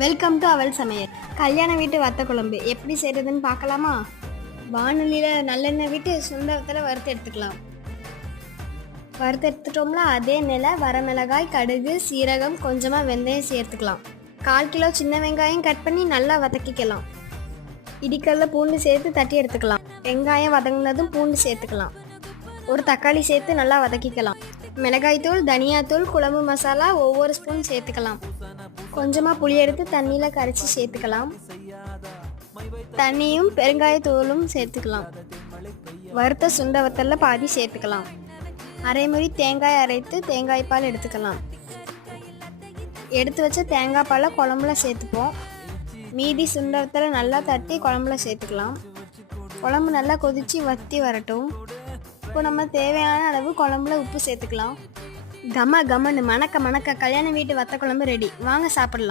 Welcome to அவள் சமையல். கல்யாண வீட்டு வத்த குழம்பு எப்படி செய்கிறதுன்னு பார்க்கலாமா? வானொலியில் நல்லெண்ணெய் விட்டு சுண்டவத்தில் வறுத்து எடுத்துக்கலாம். வறுத்து எடுத்துட்டோம்ல, அதே எண்ணெயில் வரமிளகாய், கடுகு, சீரகம், கொஞ்சமாக வெந்தயம் சேர்த்துக்கலாம். 1/4 கிலோ சின்ன வெங்காயம் கட் பண்ணி நல்லா வதக்கிக்கலாம். இடிக்கல்ல பூண்டு சேர்த்து தட்டி எடுத்துக்கலாம். வெங்காயம் வதங்கினதும் பூண்டு சேர்த்துக்கலாம். ஒரு தக்காளி சேர்த்து நல்லா வதக்கிக்கலாம். மிளகாய்த்தூள், தனியாத்தூள், குழம்பு மசாலா ஒவ்வொரு ஸ்பூன் சேர்த்துக்கலாம். கொஞ்சமாக புளி எடுத்து தண்ணியில் கரைச்சி சேர்த்துக்கலாம். தண்ணியும் பெருங்காயத்தூளும் சேர்த்துக்கலாம். வறுத்த சுண்ட வத்தல்ல பாதி சேர்த்துக்கலாம். அரை முறி தேங்காய் அரைத்து தேங்காய் பால் எடுத்துக்கலாம். எடுத்து வச்ச தேங்காய் பாலை குழம்புல சேர்த்துப்போம். மீதி சுண்ட வத்தலை நல்லா தட்டி குழம்புல சேர்த்துக்கலாம். குழம்பு நல்லா கொதித்து வற்றி வரட்டும். இப்போ நம்ம தேவையான அளவு குழம்புல உப்பு சேர்த்துக்கலாம். கமன்னு மணக்க கல்யாண வீட்டு வத்த குழம்பு ரெடி. வாங்க சாப்பிடலாம்.